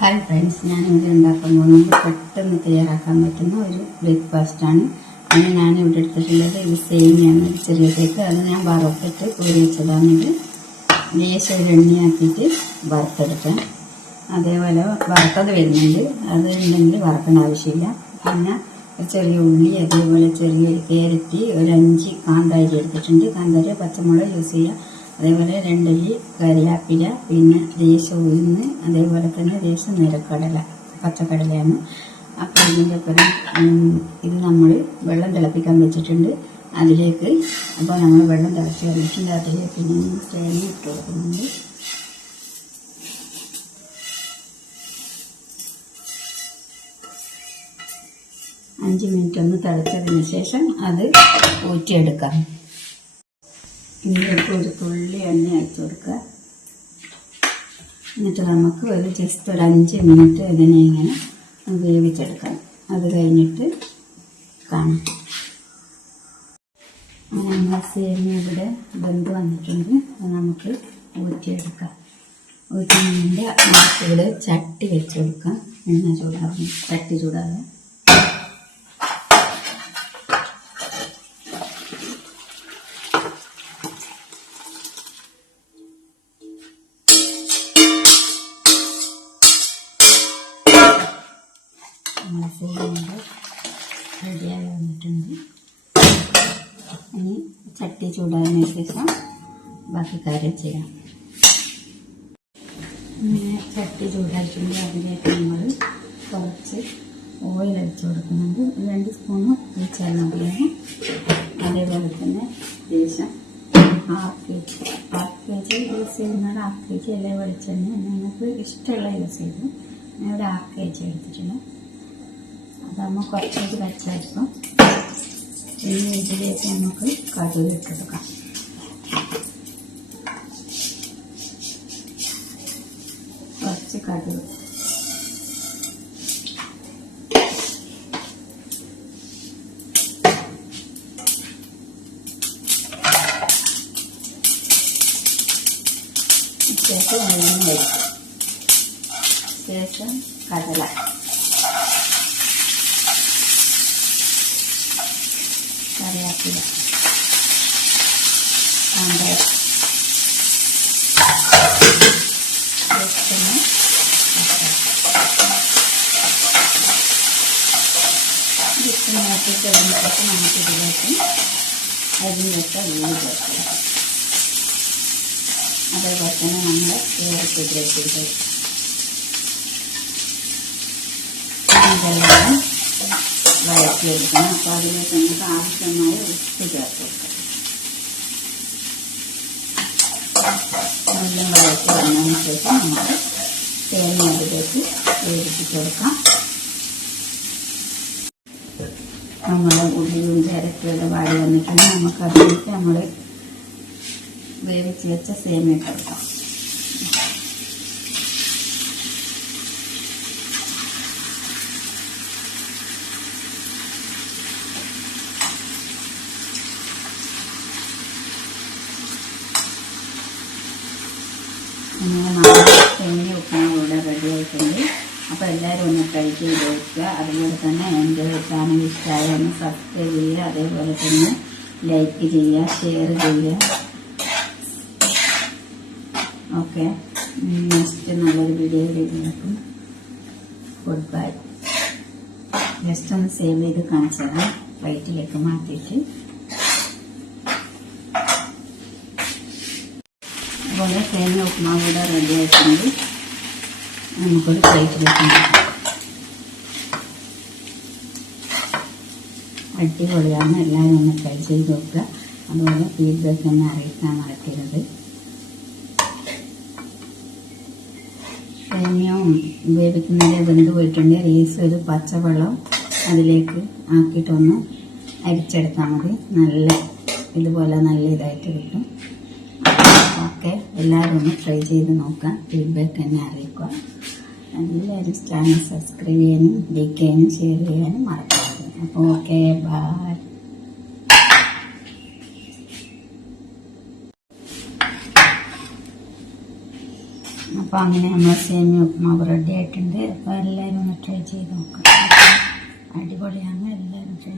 Hi friends, ഞാനിവിടെ ഉണ്ടാക്കാൻ പോകുന്നത് പെട്ടെന്ന് തയ്യാറാക്കാൻ പറ്റുന്ന ഒരു ബ്രേക്ക്ഫാസ്റ്റാണ്. അങ്ങനെ ഞാനിവിടെ എടുത്തിട്ടുള്ളത് ഇത് സേമിയാണ്, ഒരു ചെറിയ കേക്ക്. അത് ഞാൻ വറുത്തിട്ട് കോരി വെച്ചതാണിത്. ലേശം ഒരു എണ്ണയാക്കിയിട്ട് വറുത്തെടുക്കാം. അതേപോലെ വറുത്തത് വരുന്നുണ്ട്, അത് ഉണ്ടെങ്കിൽ വറക്കേണ്ട ആവശ്യമില്ല. പിന്നെ ഒരു ചെറിയ ഉള്ളി, അതേപോലെ ചെറിയൊരു ക്യാരറ്റ്, ഒരു 5 കാന്താരി എടുത്തിട്ടുണ്ട്. കാന്താരി പച്ചമുളക് യൂസ് ചെയ്യുക. അതേപോലെ 2 അല്ലി കരിയാപ്പില, പിന്നെ ലേശം ഉഴുന്ന്, അതേപോലെ തന്നെ ലേശം നിലക്കടല, പച്ചക്കടലയാണ്. അപ്പോൾ ഇതിൻ്റെ ഒപ്പം ഇത് നമ്മൾ വെള്ളം തിളപ്പിക്കാൻ വെച്ചിട്ടുണ്ട്. അതിലേക്ക് അപ്പോൾ നമ്മൾ വെള്ളം തിളച്ച് വന്നിട്ടുണ്ട്. അതിലേക്ക് ഞാൻ തേങ്ങ ഇട്ട് കൊടുക്കുന്നുണ്ട്. അഞ്ച് മിനിറ്റ് ഒന്ന് തിളച്ചതിന് ശേഷം അത് ഊറ്റിയെടുക്കാം. ഇതിലേക്ക് ഒരു തുള്ളി എണ്ണ അയച്ചു കൊടുക്കുക. എന്നിട്ട് നമുക്ക് ജസ്റ്റ് ഒരു 5 മിനിറ്റ് ഇതിനെ ഇങ്ങനെ വേവിച്ചെടുക്കാം. അത് കഴിഞ്ഞിട്ട് കാണാം. അങ്ങനെ സേമിയ ഇവിടെ വെന്ത് വന്നിട്ടുണ്ട്. അത് നമുക്ക് ഊറ്റിയെടുക്കാം. ഊറ്റുന്നതിൻ്റെ നമുക്കിവിടെ ചട്ടി വെച്ച് കൊടുക്കാം. എണ്ണ ചൂടാകും, ചട്ടി ചൂടാകുക. റെഡിയായി വന്നിട്ടുണ്ട്. ഇനി ചട്ടി ചൂടായതിനു ശേഷം ബാക്കി കാര്യം ചെയ്യാം. ഇങ്ങനെ ചട്ടി ചൂടായിട്ടുണ്ട്. അതിലേക്ക് നമ്മൾ കുറച്ച് ഓയിൽ ഒഴിച്ച് കൊടുക്കുന്നുണ്ട്. 2 സ്പൂണ് ഒഴിച്ചാൽ മതിയാണ്. അതേപോലെ തന്നെ ലേശം ഹാഫ് കെ ജി യൂസ് ചെയ്യുന്നത്, ഹാഫ് കെ ജി അല്ലെ വെളിച്ചെണ്ണ നിങ്ങൾക്ക് ഇഷ്ടമുള്ള യൂസ് ചെയ്തു. ഞാൻ ഇവിടെ ഹാഫ് കെ ജി എടുത്തിട്ടുണ്ട്. അതാകുമ്പോൾ കുറച്ചൊക്കെ വെച്ചായിരിക്കും. ഇനി ഇതിലേക്ക് നമുക്ക് കടുക് ഇട്ടെടുക്കാം. കുറച്ച് കടുക്, ശേഷം എണ്ണ ഒഴിക്കും. ശേഷം കടല, കറിവേപ്പില, കാന്താരി, മാറ്റി കഴിഞ്ഞിട്ട് നമുക്ക് ഇതിലേക്ക് അരിഞ്ഞ് വെച്ച ഉള്ളി ചേർക്കുക. അതേപോലെ തന്നെ നമ്മൾ ക്യാരറ്റ് ഇതിലേക്ക് ഇടുക. ഇതെല്ലാം വഴറ്റിയെടുക്കണം. അപ്പോൾ അതിലേക്ക് നമുക്ക് ആവശ്യമായ ഉപ്പ് ചേർത്ത് കൊടുക്കാം. എല്ലാം വഴറ്റി വന്നതിന് ശേഷം നമുക്ക് തേങ്ങ അതിലേക്ക് വേവിച്ചിട്ട് കൊടുക്കാം. നമ്മൾ ഉള്ളിയും ക്യാരറ്റും വാടി വന്നിട്ടുണ്ട്. നമുക്കതിലേക്ക് നമ്മൾ വേവിച്ച് വെച്ച സേമിയ കൊടുക്കാം. അങ്ങനെ നമ്മൾ സേമിയ ഉപ്പുമാവ് ഇവിടെ റെഡി ആയിട്ടുണ്ട്. അപ്പോൾ എല്ലാവരും ഒന്ന് ട്രൈ ചെയ്ത് നോക്കുക. അതുപോലെ തന്നെ എൻ്റെ ചാനൽ ഇഷ്ടമായ ഒന്ന് സബ്സ്ക്രൈബ് ചെയ്യുക. അതേപോലെ തന്നെ ലൈക്ക് ചെയ്യുക, ഷെയർ ചെയ്യുക. ഓക്കെ, നെക്സ്റ്റ് നല്ലൊരു വീഡിയോയിലേക്ക് നോക്കും. Good bye. ജസ്റ്റ് ഒന്ന് സേവ് ചെയ്ത് കാണിച്ചത് പ്ലേറ്റിലേക്ക് മാറ്റിയിട്ട്. അതുപോലെ സേമിയ ഉപ്പുമാവ് ഇവിടെ റെഡി ആയിട്ടുണ്ട്. നമുക്കൊരു പ്ലേറ്റിലേക്ക് മാറ്റാം. അടിപൊളിയാണ്. എല്ലാവരും ഒന്ന് ട്രൈ ചെയ്ത് നോക്കുക. അതുപോലെ ഫീഡ്ബാക്ക് തന്നെ അറിയിക്കാൻ മറക്കരുത്. സേമിയവും വേവിക്കുന്നതിൽ വെന്ത് പോയിട്ടുണ്ട്. റൈസ് ഒരു പച്ചവെള്ളം അതിലേക്ക് ആക്കിയിട്ടൊന്ന് അരിച്ചെടുത്താൽ മതി. നല്ല ഇതുപോലെ നല്ല ഇതായിട്ട് കിട്ടും. ഓക്കെ, എല്ലാവരും ഒന്ന് ട്രൈ ചെയ്ത് നോക്കാം. ഫീഡ്ബാക്ക് തന്നെ അറിയിക്കുക. എല്ലാവരും ചാനൽ സബ്സ്ക്രൈബ് ചെയ്യാനും ലൈക്ക് ചെയ്യാനും ഷെയർ ചെയ്യാനും മറക്കരുത്. അപ്പോൾ ഓക്കെ, ബൈ. അപ്പോൾ അങ്ങനെ നമ്മൾ സേമിയ ഉപ്പുമാവ് റെഡി ആയിട്ടുണ്ട്. അപ്പോൾ എല്ലാവരും ഒന്ന് ട്രൈ ചെയ്ത് നോക്കാം. അടിപൊളിയാണ്, എല്ലാവരും ട്രൈ